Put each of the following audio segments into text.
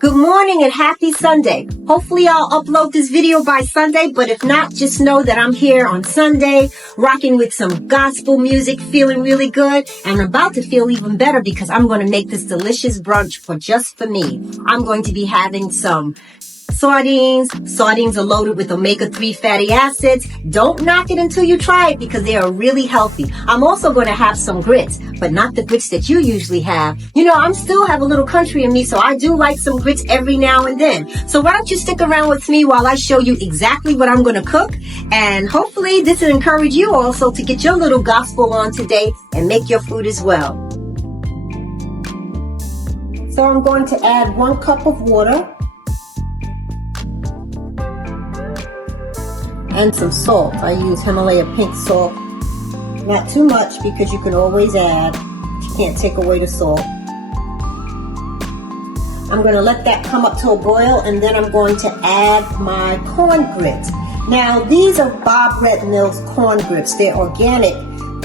Good morning and happy Sunday. Hopefully I'll upload this video by Sunday, but if not, just know that I'm here on Sunday, rocking with some gospel music, feeling really good, and I'm about to feel even better because I'm going to make this delicious brunch just for me. I'm going to be having some sardines. Sardines are loaded with omega-3 fatty acids. Don't knock it until you try it because they are really healthy. I'm also going to have some grits, but not the grits that you usually have. You know, I still have a little country in me, so I do like some grits every now and then. So why don't you stick around with me while I show you exactly what I'm going to cook, and hopefully this will encourage you also to get your little gospel on today and make your food as well. So I'm going to add 1 cup of water and some salt. I use Himalaya pink salt. Not too much because you can always add. You can't take away the salt. I'm going to let that come up to a boil, and then I'm going to add my corn grits. Now these are Bob Red Mill's corn grits. They're organic.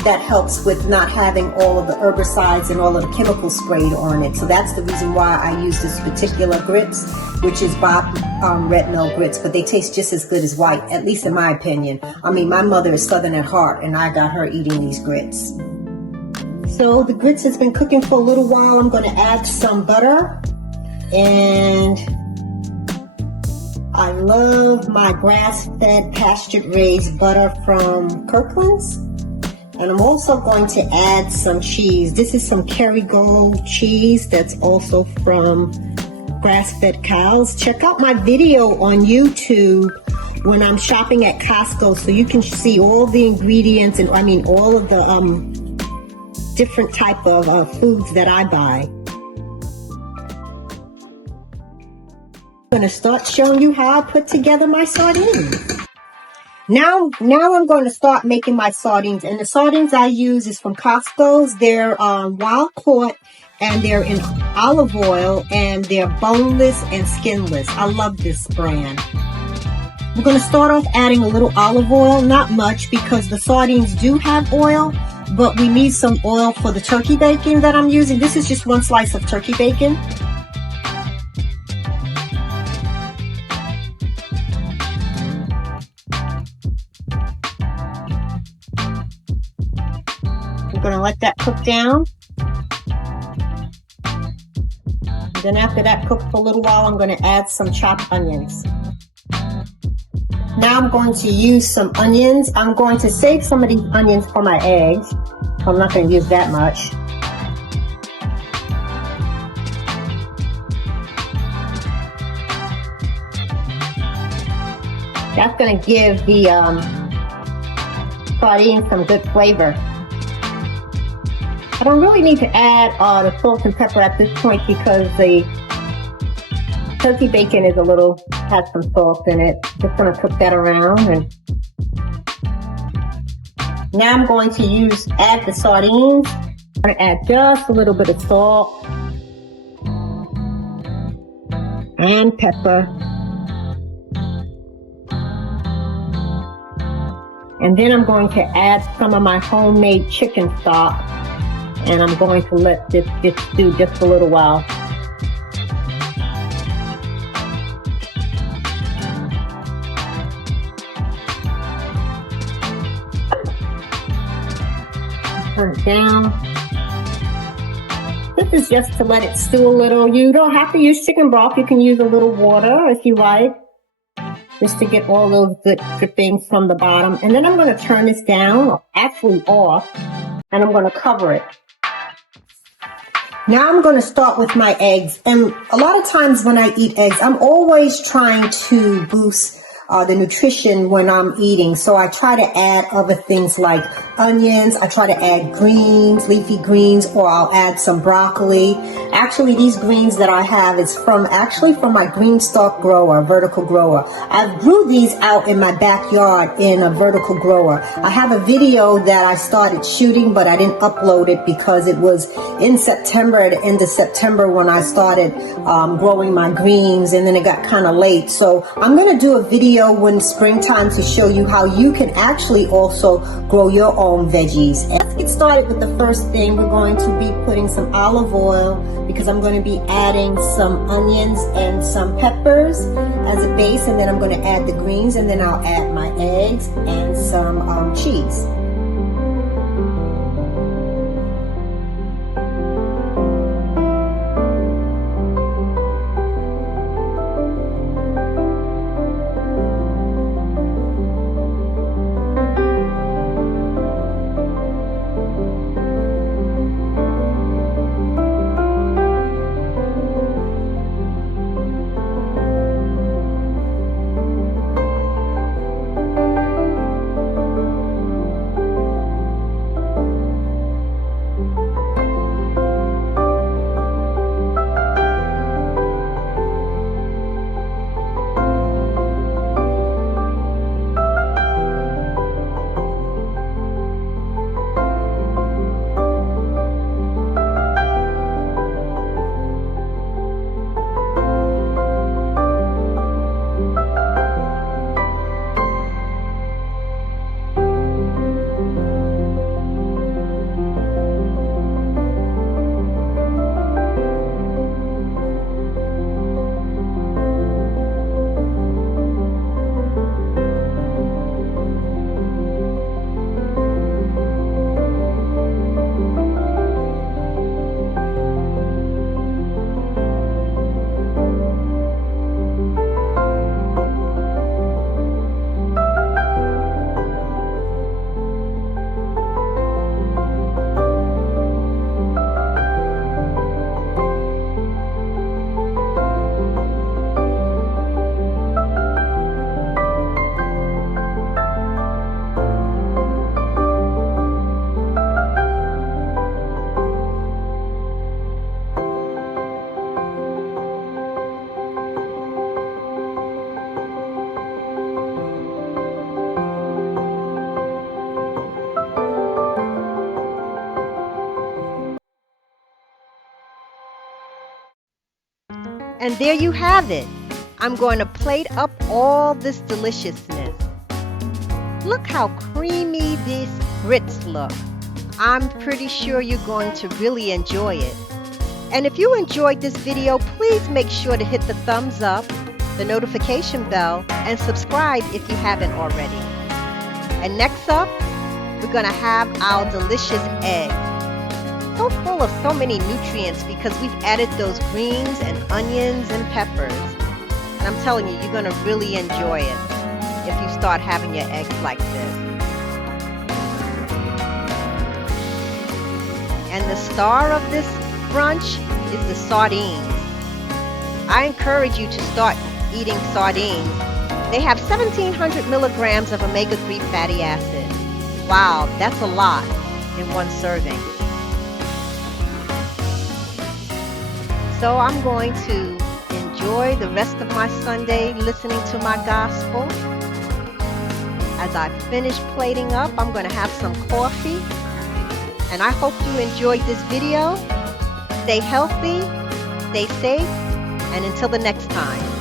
That helps with not having all of the herbicides and all of the chemicals sprayed on it. So that's the reason why I use this particular grits, which is Bob Red Mill grits, but they taste just as good as white, at least in my opinion. I mean, my mother is Southern at heart, and I got her eating these grits. So the grits has been cooking for a little while. I'm going to add some butter, and I love my grass-fed, pastured-raised butter from Kirkland's. And I'm also going to add some cheese. This is some Kerrygold cheese that's also from grass-fed cows. Check out my video on YouTube when I'm shopping at Costco so you can see all the ingredients and all of the different type of foods that I buy. I'm going to start showing you how I put together my sardines. Now I'm going to start making my sardines, and the sardines I use is from Costco's. They're Wild Caught, and they're in olive oil, and they're boneless and skinless. I love this brand. We're going to start off adding a little olive oil, not much because the sardines do have oil, but we need some oil for the turkey bacon that I'm using. This is just 1 slice of turkey bacon. I'm going to let that cook down. And then after that cooks for a little while, I'm going to add some chopped onions. Now I'm going to use some onions. I'm going to save some of these onions for my eggs. I'm not going to use that much. That's going to give the sardine some good flavor. I don't really need to add the salt and pepper at this point because the turkey bacon has some salt in it. Just going to cook that around. And now I'm going to add the sardines. I'm going to add just a little bit of salt and pepper. And then I'm going to add some of my homemade chicken stock. And I'm going to let this stew just a little while. Turn it down. This is just to let it stew a little. You don't have to use chicken broth. You can use a little water if you like, just to get all those good drippings from the bottom. And then I'm going to turn this down, actually off, and I'm going to cover it. Now I'm going to start with my eggs, and a lot of times when I eat eggs, I'm always trying to boost the nutrition when I'm eating. So I try to add other things like onions. I try to add greens, leafy greens, or I'll add some broccoli. Actually, these greens that I have is from my green stalk grower, vertical grower. I grew these out in my backyard in a vertical grower. I have a video that I started shooting, but I didn't upload it because it was in September, at the end of September, when I started growing my greens, and then it got kind of late. So I'm going to do a video when springtime to show you how you can actually also grow your own veggies. Let's get started with the first thing. We're going to be putting some olive oil because I'm going to be adding some onions and some peppers as a base, and then I'm going to add the greens, and then I'll add my eggs and some cheese. And there you have it. I'm going to plate up all this deliciousness. Look how creamy these grits look. I'm pretty sure you're going to really enjoy it. And if you enjoyed this video, please make sure to hit the thumbs up, the notification bell, and subscribe if you haven't already. And next up, we're going to have our delicious egg. So full of so many nutrients because we've added those greens and onions and peppers. And I'm telling you, you're going to really enjoy it if you start having your eggs like this. And the star of this brunch is the sardines. I encourage you to start eating sardines. They have 1,700 milligrams of omega-3 fatty acid. Wow, that's a lot in one serving. So I'm going to enjoy the rest of my Sunday listening to my gospel. As I finish plating up, I'm going to have some coffee. And I hope you enjoyed this video. Stay healthy, stay safe, and until the next time.